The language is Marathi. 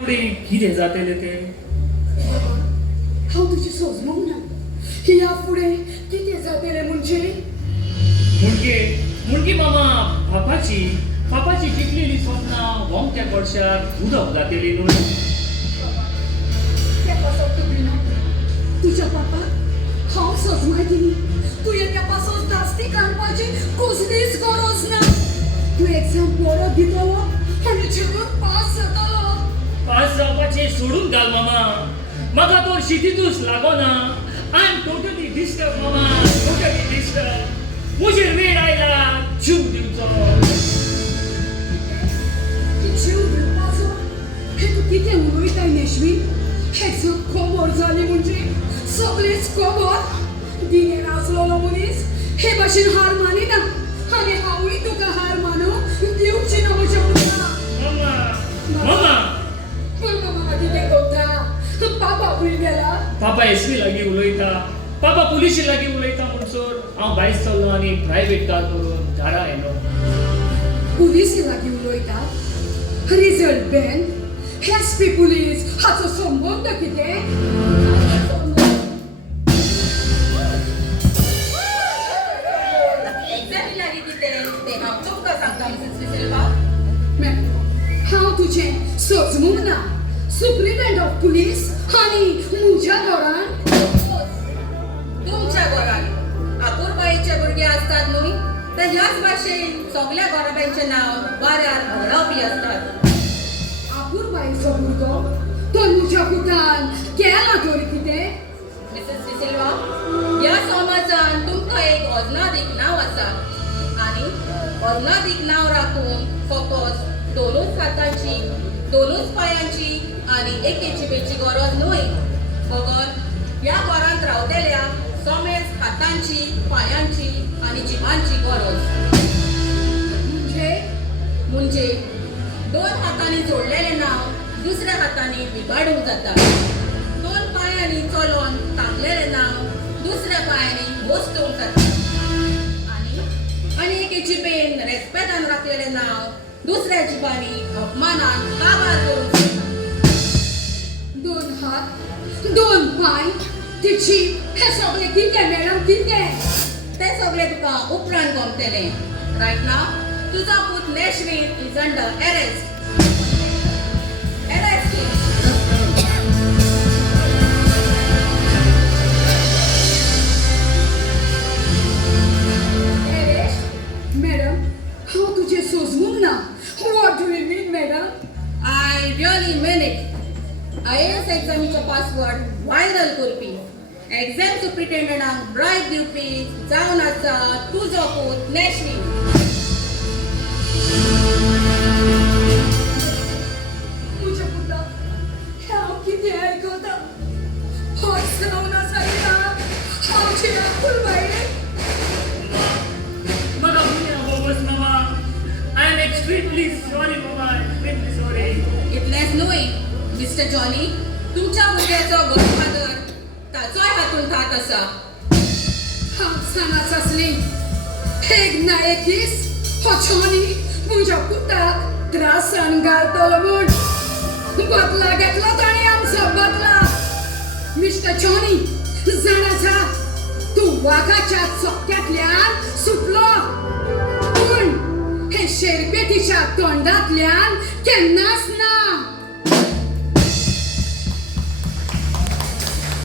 पुढे कितें जातले ते हांव तुजी सोजमूंक ना ह्या फुडें कितें जातलें म्हणजे मुणगे मामा पापाची कितलेली स्वप्नां वोंगट्या कोळशाक उदक घातली न्हू तेका सोडून ना तुज्या पापाक हांव सोजमाय दिली तुवें त्या पासून दास्ती काडपाची कसलीच गरज ना तूं एग्जाम बरो दितलो आनी जगत पास जातलो पास जावपाचें सोडून घाल मामा म्हाका तर शिटीतूच लागोना आय एम टोटली डिस्टर्ब मामा टोटली डिस्टर्ब मुजेर वेळ आयला जीव दिवचो जीव दिवपाचो हे तूं कितें उलयताय नेशवीन एग्जाम खबर जाली म्हणजे सगळेच खबर दिनेर आसलोलो मनीस हे भाशेन हार मानिना आनी हांवूय तुका हार मानूंक दिवची ना म्हज्या मुला मामा मामा कितें करता पापा खंय गेला पापा एसपी लागीं उलयता पापा पुलिशी लागीं उलयता म्हणसर हांव भायर सरलो आनी प्रायवेट कार करून घरा येयलो पुलीस लागीं उलयता रिजल्ट बॅन एसपी पुलीस हाचो संबंद कितें हांव तुजें सोजमूंक ना सुप्रिटेंडंट ऑफ पुलीस आनी म्हज्या घरान तुमच्या घरान आकुरबायेचे भुरगे असतात न्हय तर ह्याच भाशेन सगळ्या गोरबांचे नांव वाऱ्यार भरवपी असतात आकुरबायेचो भुरगो तो म्हज्या पुतान केला तरी कितें मिसेस डिसिल्वा ह्या समाजान तुमकां एक अजनादीक नांव आसा आनी अजनादीक नांव राखून फकत दोनूच हातांची दोनूच पायांची आनी एके जिबेची गरज न्हय फकत ह्या घरांत रावतल्या समेज हातांची पायांची आनी जिबांची गरज म्हणजे दोन हातांनी जोडलेले नाव दुसऱ्या हातांनी बिबाडूंक जाता दोन पायांनी चलोन थांबलेले नाव दुसऱ्या पायांनी मोस्तूंक जाता आनी एके जिबेन रेस्पेदान राखलेले नाव दुसऱ्या जिबांनी अपमानान काबार करूंक जाता दोन हात दोन पाय ती जीभ हे सगळें कितें मॅडम कितें ते सगळे तुका उपरांत गमतले रायट नाव तुजो पूत नेशवीन इज अंडर अरेस्ट मॅडम हांव तुजें सोजमूंक ना what do you mean madam I really mean it IAS एग्जामीचो पासवर्ड व्हायरल करपी एग्जाम सुप्रिटेंडंटाक ब्रायब दिवपी जावन आसा तुजो पूत नेशवीन म्हज्या पुता हांव कितें आयकता हॉर्स जावन आसा हांवची आकुरबाये म्हाका पुण्या बोगस मामा आय एम एक्स्ट्रीमली सॉरी मामा एक्स्ट्रीमली सॉरी इतलेंच न्हय मिस्टर जॉनी तुमच्या भुरग्याचो गॉडफादर ताचोय हातूंत हात आसा हांव सांगाच आसली एक ना एक दीस हो जॉनी म्हज्या पुताक त्रासान घालतलो म्हूण बदला घेतलो ताणी आमचो बदला मिस्टर जॉनी जाणा जा तूं वाघाच्या चोक्यांतल्यान सुटलो पूण हे शेरपेटीच्या तोंडांतल्यान केन्नाच ना